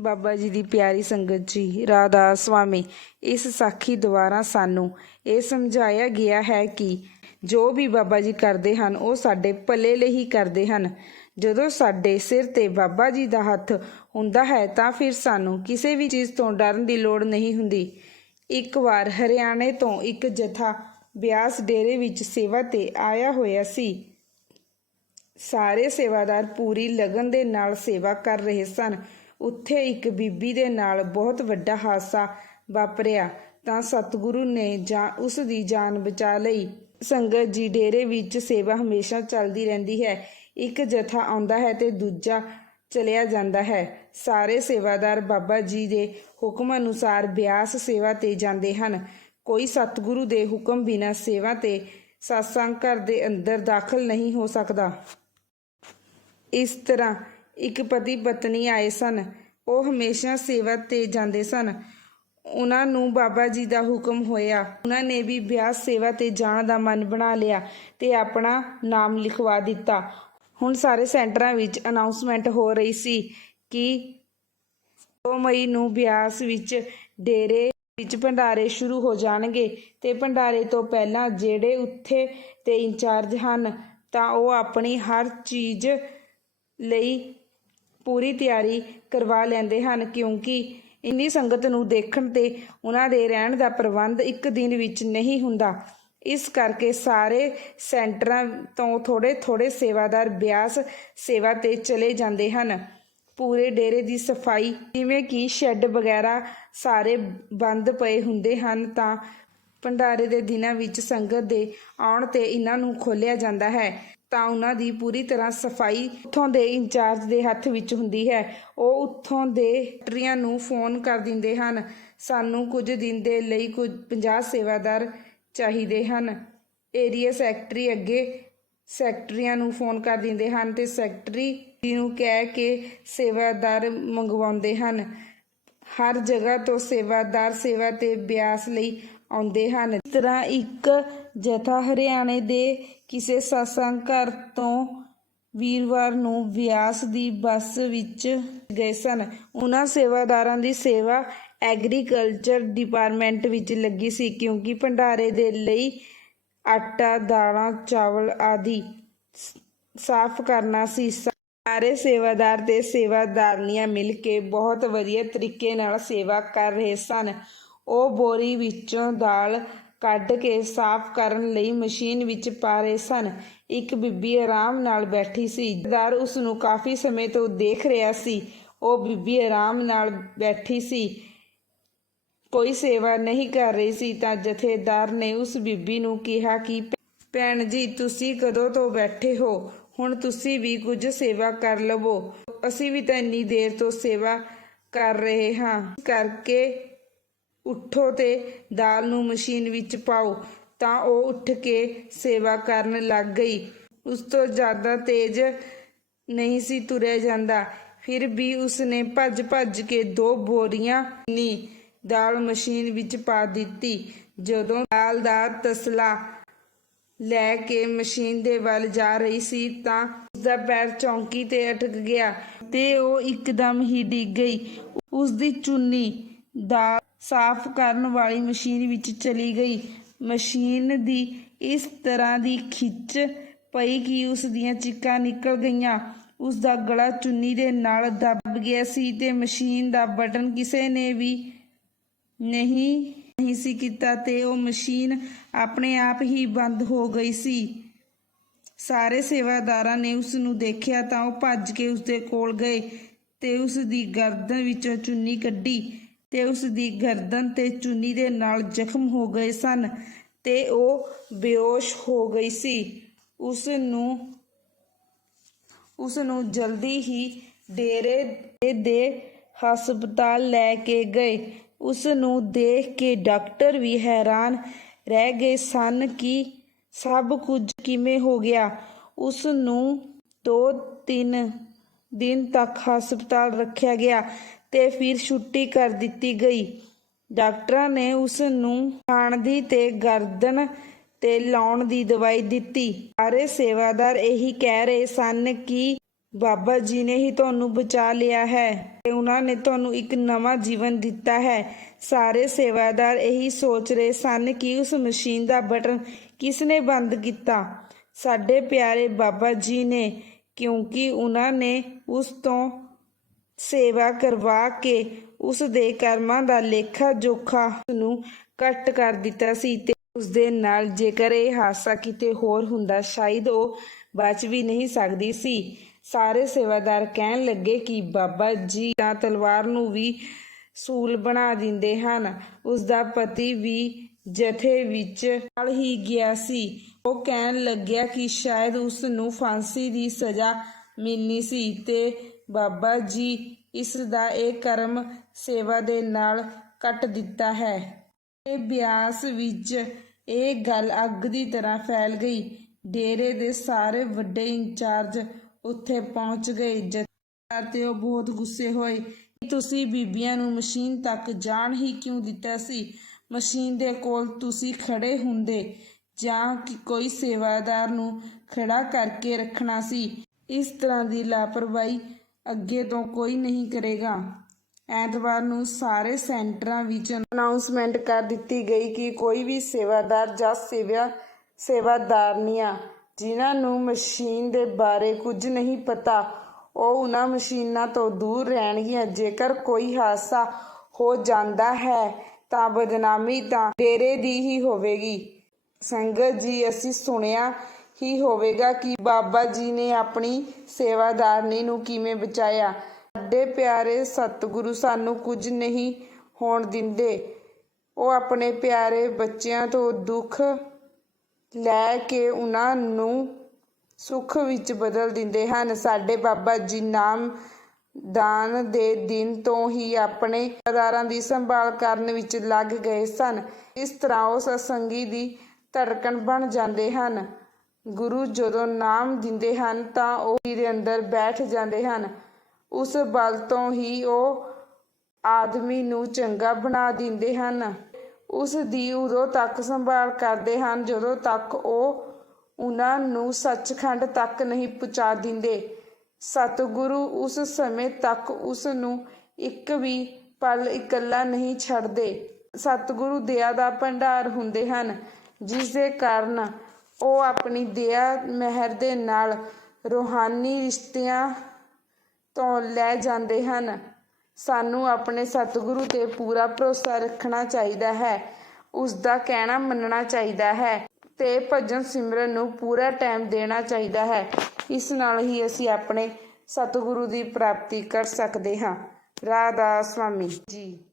ਬਾਬਾ ਜੀ ਦੀ ਪਿਆਰੀ ਸੰਗਤ ਜੀ, ਰਾਧਾ ਸੁਆਮੀ, ਇਸ ਸਾਖੀ ਦੁਆਰਾ ਸਾਨੂੰ ਇਹ ਸਮਝਾਇਆ ਗਿਆ ਹੈ ਕਿ ਜੋ ਵੀ ਬਾਬਾ ਜੀ ਕਰਦੇ ਹਨ, ਉਹ ਸਾਡੇ ਭਲੇ ਲਈ ਹੀ ਕਰਦੇ ਹਨ। ਜਦੋਂ ਸਾਡੇ ਸਿਰ ਤੇ ਬਾਬਾ ਜੀ ਦਾ ਹੱਥ ਹੁੰਦਾ ਹੈ, ਤਾਂ ਫਿਰ ਸਾਨੂੰ ਕਿਸੇ ਵੀ ਚੀਜ਼ ਤੋਂ ਡਰਨ ਦੀ ਲੋੜ ਨਹੀਂ ਹੁੰਦੀ। ਇੱਕ ਵਾਰ ਹਰਿਆਣੇ ਤੋਂ ਇੱਕ ਜਥਾ ਬਿਆਸ ਡੇਰੇ ਵਿੱਚ ਸੇਵਾ ਤੇ ਆਇਆ ਹੋਇਆ ਸੀ। ਸਾਰੇ ਸੇਵਾਦਾਰ ਪੂਰੀ ਲਗਨ ਦੇ ਨਾਲ ਸੇਵਾ ਕਰ ਰਹੇ ਸਨ। ਉੱਥੇ ਇੱਕ ਬੀਬੀ ਦੇ ਨਾਲ ਬਹੁਤ ਵੱਡਾ ਹਾਦਸਾ ਵਾਪਰਿਆ ਤਾਂ ਸਤਿਗੁਰੂ ਨੇ ਜਾਂ, ਉਸ ਦੀ ਜਾਨ ਬਚਾ ਲਈ। ਸੰਗਤ ਜੀ ਡੇਰੇ ਵਿੱਚ ਸੇਵਾ ਹਮੇਸ਼ਾ ਚੱਲਦੀ ਰਹਿੰਦੀ ਹੈ। ਇੱਕ ਜਥਾ ਆਉਂਦਾ ਹੈ ਤੇ ਦੂਜਾ ਚਲਿਆ ਜਾਂਦਾ ਹੈ। ਸਾਰੇ ਸੇਵਾਦਾਰ ਬਾਬਾ ਜੀ ਦੇ ਹੁਕਮ ਅਨੁਸਾਰ ਬਿਆਸ ਸੇਵਾ ਤੇ ਜਾਂਦੇ ਹਨ। ਕੋਈ ਸਤਿਗੁਰੂ ਦੇ ਹੁਕਮ ਬਿਨਾ ਸੇਵਾ ਤੇ satsang ਘਰ ਦੇ ਅੰਦਰ ਦਾਖਲ ਨਹੀਂ ਹੋ ਸਕਦਾ। ਇਸ ਤਰ੍ਹਾਂ ਇੱਕ ਪਤੀ ਪਤਨੀ ਆਏ ਸਨ। ਉਹ ਹਮੇਸ਼ਾ ਸੇਵਾ ਤੇ ਜਾਂਦੇ ਸਨ। ਉਹਨਾਂ ਨੂੰ ਬਾਬਾ ਜੀ ਦਾ ਹੁਕਮ ਹੋਇਆ। ਉਹਨਾਂ ਨੇ ਵੀ ਵਿਆਹ ਸੇਵਾ ਤੇ ਜਾਣ ਦਾ ਮਨ ਬਣਾ ਲਿਆ ਤੇ ਆਪਣਾ ਨਾਮ ਲਿਖਵਾ ਦਿੱਤਾ। ਹੁਣ ਸਾਰੇ ਸੈਂਟਰਾਂ ਵਿੱਚ ਅਨਾਉਂਸਮੈਂਟ ਹੋ ਰਹੀ ਸੀ ਕਿ 2 ਮਈ ਨੂੰ ਬਿਆਸ ਵਿੱਚ ਡੇਰੇ ਵਿੱਚ ਭੰਡਾਰੇ ਸ਼ੁਰੂ ਹੋ ਜਾਣਗੇ ਤੇ ਭੰਡਾਰੇ ਤੋਂ ਪਹਿਲਾਂ ਜਿਹੜੇ ਉੱਥੇ ਤੇ ਇੰਚਾਰਜ ਹਨ ਤਾਂ ਉਹ ਆਪਣੀ ਹਰ ਚੀਜ਼ ਲਈ ਪੂਰੀ ਤਿਆਰੀ ਕਰਵਾ ਲੈਂਦੇ ਹਨ, ਕਿਉਂਕਿ ਇੰਨੀ ਸੰਗਤ ਨੂੰ ਦੇਖਣ ਤੇ ਉਹਨਾਂ ਦੇ ਰਹਿਣ ਦਾ ਪ੍ਰਬੰਧ ਇੱਕ ਦਿਨ ਵਿੱਚ ਨਹੀਂ ਹੁੰਦਾ। ਇਸ ਕਰਕੇ ਸਾਰੇ ਸੈਂਟਰਾਂ ਤੋਂ ਥੋੜੇ ਥੋੜੇ ਸੇਵਾਦਾਰ ਬਿਆਸ ਸੇਵਾ ਤੇ ਚਲੇ ਜਾਂਦੇ ਹਨ। ਪੂਰੇ ਡੇਰੇ ਦੀ ਸਫ਼ਾਈ, ਜਿਵੇਂ ਕਿ ਸ਼ੈੱਡ ਵਗੈਰਾ ਸਾਰੇ ਬੰਦ ਪਏ ਹੁੰਦੇ ਹਨ, ਤਾਂ ਭੰਡਾਰੇ ਦੇ ਦਿਨਾਂ ਵਿੱਚ ਸੰਗਤ ਦੇ ਆਉਣ ਤੇ ਇਹਨਾਂ ਨੂੰ ਖੋਲਿਆ ਜਾਂਦਾ ਹੈ। ਤਾਂ ਉਹਨਾਂ ਦੀ ਪੂਰੀ ਤਰ੍ਹਾਂ ਸਫ਼ਾਈ ਉੱਥੋਂ ਦੇ ਇੰਚਾਰਜ ਦੇ ਹੱਥ ਵਿੱਚ ਹੁੰਦੀ ਹੈ। ਉਹ ਉੱਥੋਂ ਦੇ ਟਰੀਆਂ ਨੂੰ ਫੋਨ ਕਰ ਦਿੰਦੇ ਹਨ। ਸਾਨੂੰ ਕੁਝ ਦਿਨ ਦੇ ਲਈ ਕੁਝ 50 ਸੇਵਾਦਾਰ ਚਾਹੀਦੇ ਹਨ। ਏਰੀਆ ਸੈਕਟਰੀ ਅੱਗੇ ਸੈਕਟਰੀਆਂ ਨੂੰ ਫੋਨ ਕਰ ਦਿੰਦੇ ਹਨ ਤੇ ਸੈਕਟਰੀ ਨੂੰ ਕਹਿ ਕੇ ਸੇਵਾਦਾਰ ਮੰਗਵਾਉਂਦੇ ਹਨ। ਹਰ ਜਗ੍ਹਾ ਤੋਂ ਸੇਵਾਦਾਰ ਸੇਵਾ ਤੇ ਬਿਆਸ ਲਈ ਆਉਂਦੇ ਹਨ। ਇਸ ਤਰ੍ਹਾਂ ਇੱਕ ਜਥਾ ਹਰਿਆਣੇ ਦੇ ਕਿਸੇ satsang ਘਰ ਤੋਂ ਵੀਰਵਾਰ ਨੂੰ ਬਿਆਸ ਦੀ ਬੱਸ ਵਿੱਚ ਗਏ ਸਨ। ਉਹਨਾਂ ਸੇਵਾਦਾਰਾਂ ਦੀ ਸੇਵਾ ਐਗਰੀਕਲਚਰ ਡਿਪਾਰਟਮੈਂਟ ਵਿੱਚ ਲੱਗੀ ਸੀ ਕਿਉਂਕਿ ਭੰਡਾਰੇ ਦੇ ਲਈ ਆਟਾ, ਦਾਲਾਂ, ਚਾਵਲ ਆਦਿ ਸਾਫ਼ ਕਰਨਾ ਸੀ। ਸਾਰੇ ਸੇਵਾਦਾਰ ਤੇ ਸੇਵਾਦਾਰਨੀਆਂ ਮਿਲ ਕੇ ਬਹੁਤ ਵਧੀਆ ਤਰੀਕੇ ਨਾਲ ਸੇਵਾ ਕਰ ਰਹੇ ਸਨ। ਉਹ ਬੋਰੀ ਵਿੱਚੋਂ ਦਾਲ ਕੱਢ ਕੇ ਸਾਫ਼ ਕਰਨ ਲਈ ਮਸ਼ੀਨ ਵਿੱਚ ਪਾ ਰਹੇ ਸਨ। ਇੱਕ ਬੀਬੀ ਆਰਾਮ ਨਾਲ ਬੈਠੀ ਸੀ। ਦਰ ਉਸ ਨੂੰ ਕਾਫੀ ਸਮੇਂ ਤੋਂ ਦੇਖ ਰਿਹਾ ਸੀ। ਉਹ ਬੀਬੀ ਆਰਾਮ ਨਾਲ ਬੈਠੀ ਸੀ। ਕੋਈ ਸੇਵਾ ਨਹੀਂ ਕਰ ਰਹੀ ਸੀ ਤਾਂ ਜਥੇਦਾਰ ਨੇ ਉਸ ਬੀਬੀ ਨੂੰ ਕਿਹਾ ਕਿ, ਭੈਣ ਜੀ, ਤੁਸੀਂ ਕਦੋਂ ਤੋਂ ਬੈਠੇ ਹੋ? ਹੁਣ ਤੁਸੀਂ ਵੀ ਕੁਝ ਸੇਵਾ ਕਰ ਲਵੋ। ਅਸੀਂ ਵੀ ਤਾਂ ਇੰਨੀ ਦੇਰ ਤੋਂ ਸੇਵਾ ਕਰ ਰਹੇ ਹਾਂ। ਕਰਕੇ ਉੱਠੋ ਤੇ ਦਾਲ ਨੂੰ ਮਸ਼ੀਨ ਵਿੱਚ ਪਾਓ, ਤਾਂ ਉਹ ਉੱਠ ਕੇ ਸੇਵਾ ਕਰਨ ਲੱਗ ਗਈ। ਉਸ ਤੋਂ ਜ਼ਿਆਦਾ ਤੇਜ਼ ਨਹੀਂ ਸੀ ਤੁਰਿਆ ਜਾਂਦਾ। ਫਿਰ ਵੀ ਉਸਨੇ ਭੱਜ ਭੱਜ ਕੇ ਦੋ ਬੋਰੀਆਂ ਨੀ ਦਾਲ ਮਸ਼ੀਨ ਵਿੱਚ ਪਾ ਦਿੱਤੀ। ਜਦੋਂ ਦਾਲ ਦਾ ਤਸਲਾ ਲੈ ਕੇ ਮਸ਼ੀਨ ਦੇ ਵੱਲ ਜਾ ਰਹੀ ਸੀ, ਤਾਂ ਉਸਦਾ ਪੈਰ ਚੌਂਕੀ ਤੇ ਅਟਕ ਗਿਆ ਤੇ ਉਹ ਇੱਕਦਮ ਹੀ ਡਿੱਗ ਗਈ। ਉਸ ਦੀ ਚੁੰਨੀ ਦਾਲ ਸਾਫ਼ ਕਰਨ ਵਾਲੀ ਮਸ਼ੀਨ ਵਿੱਚ ਚਲੀ ਗਈ। ਮਸ਼ੀਨ ਦੀ ਇਸ ਤਰ੍ਹਾਂ ਦੀ ਖਿੱਚ ਪਈ ਕਿ ਉਸ ਦੀਆਂ ਚੀਕਾਂ ਨਿਕਲ ਗਈਆਂ। ਉਸ ਦਾ ਗਲਾ ਚੁੰਨੀ ਦੇ ਨਾਲ ਦੱਬ ਗਿਆ ਸੀ ਤੇ ਮਸ਼ੀਨ ਦਾ ਬਟਨ ਕਿਸੇ ਨੇ ਵੀ ਨਹੀਂ ਨਹੀਂ ਸੀ ਕੀਤਾ ਤੇ ਉਹ ਮਸ਼ੀਨ ਆਪਣੇ ਆਪ ਹੀ ਬੰਦ ਹੋ ਗਈ ਸੀ। ਸਾਰੇ ਸੇਵਾਦਾਰਾਂ ਨੇ ਉਸ ਨੂੰ ਦੇਖਿਆ ਤਾਂ ਉਹ ਭੱਜ ਕੇ ਉਸ ਦੇ ਕੋਲ ਗਏ ਤੇ ਉਸ ਦੀ ਗਰਦਨ ਵਿੱਚੋਂ ਚੁੰਨੀ ਕੱਢੀ। ਤੇ ਉਸ ਦੀ ਗਰਦਨ ਤੇ ਚੁੰਨੀ ਦੇ ਨਾਲ ਜ਼ਖਮ ਹੋ ਗਏ ਸਨ ਤੇ ਉਹ ਬੇਹੋਸ਼ ਹੋ ਗਈ ਸੀ। ਉਸ ਨੂੰ ਉਸ ਨੂੰ ਜਲਦੀ ਹੀ ਡੇਰੇ ਦੇ- ਹਸਪਤਾਲ ਲੈ ਕੇ ਗਏ। ਉਸ ਨੂੰ ਦੇਖ ਕੇ ਡਾਕਟਰ ਵੀ ਹੈਰਾਨ ਰਹਿ ਗਏ ਸਨ ਕਿ ਸਭ ਕੁਝ ਕਿਵੇਂ ਹੋ ਗਿਆ। ਉਸ ਨੂੰ ਦੋ ਤਿੰਨ ਦਿਨ ਤੱਕ ਹਸਪਤਾਲ ਰੱਖਿਆ ਗਿਆ। ਤੇ ਫਿਰ ਛੁੱਟੀ ਕਰ ਦਿੱਤੀ ਗਈ। ਡਾਕਟਰਾਂ ਨੇ ਉਸ ਨੂੰ ਖਾਣ ਦੀ ਤੇ ਗਰਦਨ ਤੇ ਲਾਉਣ ਦੀ ਦਵਾਈ ਦਿੱਤੀ। ਸਾਰੇ ਸੇਵਾਦਾਰ ਇਹੀ ਕਹਿ ਰਹੇ ਸਨ ਕਿ ਬਾਬਾ ਜੀ ਨੇ ਹੀ ਤੁਹਾਨੂੰ ਬਚਾ ਲਿਆ ਹੈ ਤੇ ਉਹਨਾਂ ਨੇ ਤੁਹਾਨੂੰ ਇੱਕ ਨਵਾਂ ਜੀਵਨ ਦਿੱਤਾ ਹੈ। ਸਾਰੇ ਸੇਵਾਦਾਰ ਇਹੀ ਸੋਚ ਰਹੇ ਸਨ ਕਿ ਉਸ ਮਸ਼ੀਨ ਦਾ ਬਟਨ ਕਿਸ ਨੇ ਬੰਦ ਕੀਤਾ। ਸਾਡੇ ਪਿਆਰੇ ਬਾਬਾ ਜੀ ਨੇ, ਕਿਉਂਕਿ ਉਹਨਾਂ ਨੇ ਉਸ ਤੋਂ ਸੇਵਾ ਕਰਵਾ ਕੇ ਉਸ ਦੇ ਕਰਮਾਂ ਦਾ ਲੇਖਾ ਜੋਖਾ ਨੂੰ ਕੱਟ ਕਰ ਦਿੱਤਾ ਸੀ ਤੇ ਉਸ ਦੇ ਨਾਲ ਜੇਕਰ ਇਹ ਹਾਦਸਾ ਕਿਤੇ ਹੋਰ ਹੁੰਦਾ, ਸ਼ਾਇਦ ਉਹ ਬਚ ਵੀ ਨਹੀਂ ਸਕਦੀ ਸੀ। ਸਾਰੇ ਸੇਵਾਦਾਰ ਕਹਿਣ ਲੱਗੇ ਕਿ ਬਾਬਾ ਜੀ ਤਾਂ ਤਲਵਾਰ ਨੂੰ ਵੀ ਸੂਲ ਬਣਾ ਦਿੰਦੇ ਹਨ। ਉਸ ਦਾ ਪਤੀ ਵੀ ਜਥੇ ਵਿੱਚ ਨਾਲ ਹੀ ਗਿਆ ਸੀ। ਉਹ ਕਹਿਣ ਲੱਗਿਆ ਕਿ ਸ਼ਾਇਦ ਉਸ ਨੂੰ ਫਾਂਸੀ ਦੀ ਸਜ਼ਾ ਮਿਲਣੀ ਸੀ ਤੇ ਬਾਬਾ ਜੀ ਇਸ ਦਾ ਇਹ ਕਰਮ ਸੇਵਾ ਦੇ ਨਾਲ ਕੱਟ ਦਿੱਤਾ ਹੈ। ਇਹ ਬਿਆਸ ਵਿੱਚ ਇਹ ਗੱਲ ਅੱਗ ਦੀ ਤਰ੍ਹਾਂ ਫੈਲ ਗਈ। ਡੇਰੇ ਦੇ ਸਾਰੇ ਵੱਡੇ ਇੰਚਾਰਜ ਉੱਥੇ ਪਹੁੰਚ ਗਏ। ਜਥੇਦਾਰ ਤੇ ਉਹ ਬਹੁਤ ਗੁੱਸੇ ਹੋਏ। ਕਿ ਤੁਸੀਂ ਬੀਬੀਆਂ ਨੂੰ ਮਸ਼ੀਨ ਤੱਕ ਜਾਣ ਹੀ ਕਿਉਂ ਦਿੱਤਾ ਸੀ? ਮਸ਼ੀਨ ਦੇ ਕੋਲ ਤੁਸੀਂ ਖੜੇ ਹੁੰਦੇ ਜਾਂ ਕਿ ਕੋਈ ਸੇਵਾਦਾਰ ਨੂੰ ਖੜਾ ਕਰਕੇ ਰੱਖਣਾ ਸੀ? ਇਸ ਤਰ੍ਹਾਂ ਦੀ ਲਾਪਰਵਾਹੀ ਅੱਗੇ ਤੋਂ ਕੋਈ ਨਹੀਂ ਕਰੇਗਾ। ਐਤਵਾਰ ਨੂੰ ਸਾਰੇ ਸੈਂਟਰਾਂ ਵਿੱਚ ਅਨਾਉਂਸਮੈਂਟ ਕਰ ਦਿੱਤੀ ਗਈ ਕਿ ਕੋਈ ਵੀ ਸੇਵਾਦਾਰ ਜਾਂ ਸੇਵਾ ਸੇਵਾਦਾਰਨੀਆਂ ਜਿਨ੍ਹਾਂ ਨੂੰ ਮਸ਼ੀਨ ਦੇ ਬਾਰੇ ਕੁਝ ਨਹੀਂ ਪਤਾ, ਉਹ ਉਹਨਾਂ ਮਸ਼ੀਨਾਂ ਤੋਂ ਦੂਰ ਰਹਿਣਗੀਆਂ। ਜੇਕਰ ਕੋਈ ਹਾਦਸਾ ਹੋ ਜਾਂਦਾ ਹੈ, ਤਾਂ ਬਦਨਾਮੀ ਤਾਂ ਡੇਰੇ ਦੀ ਹੀ ਹੋਵੇਗੀ। ਸੰਗਤ ਜੀ, ਅਸੀਂ ਸੁਣਿਆ ਹੀ ਹੋਵੇਗਾ ਕਿ ਬਾਬਾ ਜੀ ਨੇ ਆਪਣੀ ਸੇਵਾਦਾਰਨੀ ਨੂੰ ਕਿਵੇਂ ਬਚਾਇਆ। ਸਾਡੇ ਪਿਆਰੇ ਸਤਿਗੁਰੂ ਸਾਨੂੰ ਕੁਝ ਨਹੀਂ ਹੋਣ ਦਿੰਦੇ। ਉਹ ਆਪਣੇ ਪਿਆਰੇ ਬੱਚਿਆਂ ਤੋਂ ਦੁੱਖ ਲੈ ਕੇ ਉਹਨਾਂ ਨੂੰ ਸੁੱਖ ਵਿੱਚ ਬਦਲ ਦਿੰਦੇ ਹਨ। ਸਾਡੇ ਬਾਬਾ ਜੀ ਨਾਮ ਦਾਨ ਦੇ ਦਿਨ ਤੋਂ ਹੀ ਆਪਣੇ ਅਦਾਰਾਂ ਦੀ ਸੰਭਾਲ ਕਰਨ ਵਿੱਚ ਲੱਗ ਗਏ ਸਨ। ਇਸ ਤਰ੍ਹਾਂ ਉਹ ਸਤਸੰਗੀ ਦੀ ਧੜਕਣ ਬਣ ਜਾਂਦੇ ਹਨ। ਗੁਰੂ ਜਦੋਂ ਨਾਮ ਦਿੰਦੇ ਹਨ ਤਾਂ ਉਹ ਦੇ ਅੰਦਰ ਬੈਠ ਜਾਂਦੇ ਹਨ। ਉਸ ਬਲ ਤੋਂ ਹੀ ਉਹ ਆਦਮੀ ਨੂੰ ਚੰਗਾ ਬਣਾ ਦਿੰਦੇ ਹਨ। ਉਸ ਦੀ ਉਦੋਂ ਤੱਕ ਸੰਭਾਲ ਕਰਦੇ ਹਨ ਜਦੋਂ ਤੱਕ ਉਹ ਉਹਨਾਂ ਨੂੰ ਸੱਚਖੰਡ ਤੱਕ ਨਹੀਂ ਪਹੁੰਚਾ ਦਿੰਦੇ। ਸਤਿਗੁਰੂ ਉਸ ਸਮੇਂ ਤੱਕ ਉਸ ਨੂੰ ਇੱਕ ਵੀ ਪਲ ਇਕੱਲਾ ਨਹੀਂ ਛੱਡਦੇ। ਸਤਿਗੁਰੂ ਦਇਆ ਦਾ ਭੰਡਾਰ ਹੁੰਦੇ ਹਨ, ਜਿਸ ਦੇ ਕਾਰਨ ਉਹ ਆਪਣੀ ਦਇਆ ਮਹਿਰ ਦੇ ਨਾਲ ਰੂਹਾਨੀ ਰਿਸ਼ਤਿਆਂ ਤੋਂ ਲੈ ਜਾਂਦੇ ਹਨ। ਸਾਨੂੰ ਆਪਣੇ ਸਤਿਗੁਰੂ ਤੇ ਪੂਰਾ ਭਰੋਸਾ ਰੱਖਣਾ ਚਾਹੀਦਾ ਹੈ। ਉਸ ਦਾ ਕਹਿਣਾ ਮੰਨਣਾ ਚਾਹੀਦਾ ਹੈ ਤੇ ਭਜਨ ਸਿਮਰਨ ਨੂੰ ਪੂਰਾ ਟਾਈਮ ਦੇਣਾ ਚਾਹੀਦਾ ਹੈ। ਇਸ ਨਾਲ ਹੀ ਅਸੀਂ ਆਪਣੇ ਸਤਿਗੁਰੂ ਦੀ ਪ੍ਰਾਪਤੀ ਕਰ ਸਕਦੇ ਹਾਂ। ਰਾਧਾ ਸੁਆਮੀ ਜੀ।